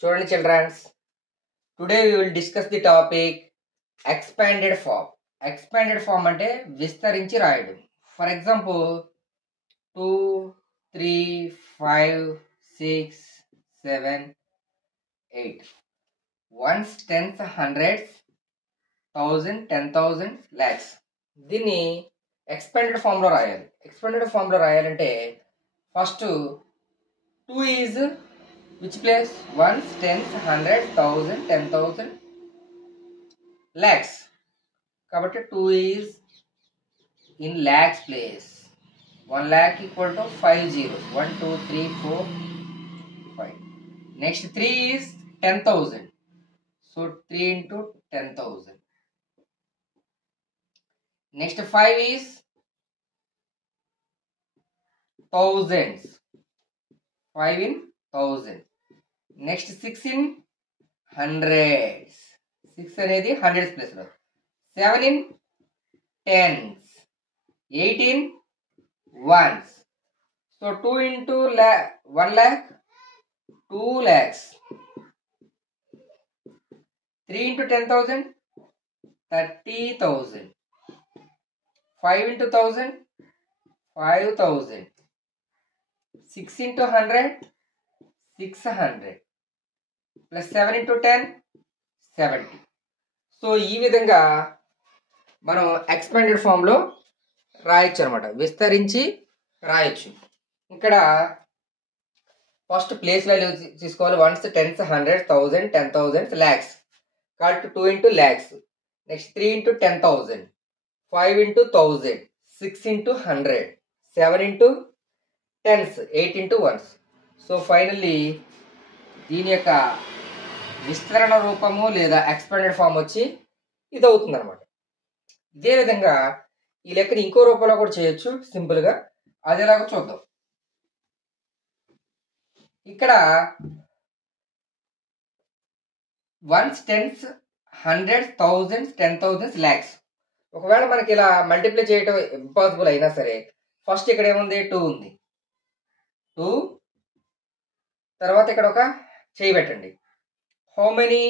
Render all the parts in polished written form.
చూడండి childrens, today we will discuss the topic expanded form. Expanded form అంటే విస్తరించి రాయడం. For example 2, 3, 5, 6, 7, 8. Ones, tens, hundreds, 1000, 10,000, lakhs. దీన్ని expanded form లో రాయాలి. ఎక్స్పాండెడ్ ఫామ్ లో రాయాలంటే first 2 is which place? Ones, tens, hundreds, 1000, 10,000, lakhs. కాబట్టి 2 is in lakhs place. 1 lakh equal to 5 zeros. 1, 2, 3, 4, 5. Next 3 is 10,000. So 3 into 10,000. Next 5 is thousands. 5 in 1000. Next 6 in hundreds. 6 అనేది hundreds ప్లేస్లో. 7 in tens. 8 in once. So 2 into 1 lakh 2 lakhs. 3 into 10,000 30,000. 5 into 1000 5,000. 6 into 100 600. Plus 7 into 10 70. So ఈ విధంగా మనం expanded ఫామ్లో రాయొచ్చు అనమాట, విస్తరించి రాయొచ్చు. ఇక్కడ ఫస్ట్ ప్లేస్ వాల్యూ తీసుకోవాలి. Ones, tens, hundred, 1000, 10,000, lakhs. కాబట్టి 2 into lakhs. Next 3 into 10,000, 5 into 1000, 6 into 100, 7 into tens, 8 into ones. So finally దీని యొక్క విస్తరణ రూపము లేదా ఎక్స్పాండెడ్ ఫామ్ వచ్చి ఇది అవుతుంది అనమాట. ఇదే విధంగా ఈ లెక్కని ఇంకో రూపంలో కూడా చేయొచ్చు సింపుల్గా. అది ఎలాగో చూద్దాం. ఇక్కడ ones, tens, hundreds, thousands, 10,000, lakhs. ఒకవేళ మనకి ఇలా మల్టిప్లై చేయటం ఇంపాసిబుల్ అయినా సరే ఫస్ట్ ఇక్కడ ఏముంది? 2 ఉంది. 2 తర్వాత ఇక్కడ ఒక చేయి పెట్టండి. How many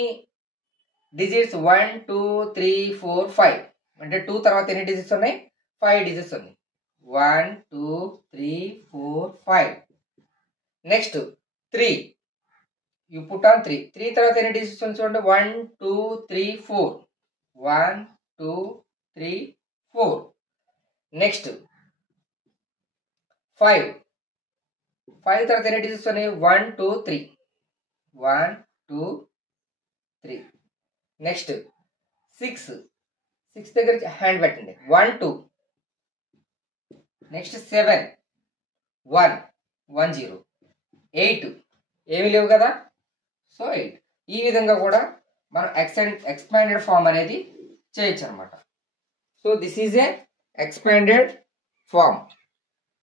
digits? 1, 2, 3, 4, 5. అంటే 2 తర్వాత ఎన్ని డిజిట్స్ ఉన్నాయి? 5 డిజిట్స్ ఉన్నాయి. 1, 2, 3, 4, 5. నెక్స్ట్ 3. You put on 3. 3 తర్వాత ఎన్ని డిజిట్స్ ఉన్నాయి చూడండి? 1, 2, 3, 4. 1, 2, 3, 4. నెక్స్ట్ 5. 5 తర్వాత ఎన్ని డిజిట్స్ ఉన్నాయి? 1, 2, 3. 1, 2, 3. నెక్స్ట్ 6. 6 దగ్గర హ్యాండ్ పెట్టండి. 1, 2. నెక్స్ట్ 7. 1, 1, 0. 8 ఏమీ లేవు కదా, సో 8. ఈ విధంగా కూడా మనం ఎక్స్పాండెడ్ ఫామ్ అనేది చేయొచ్చు అనమాట. So this is a expanded form.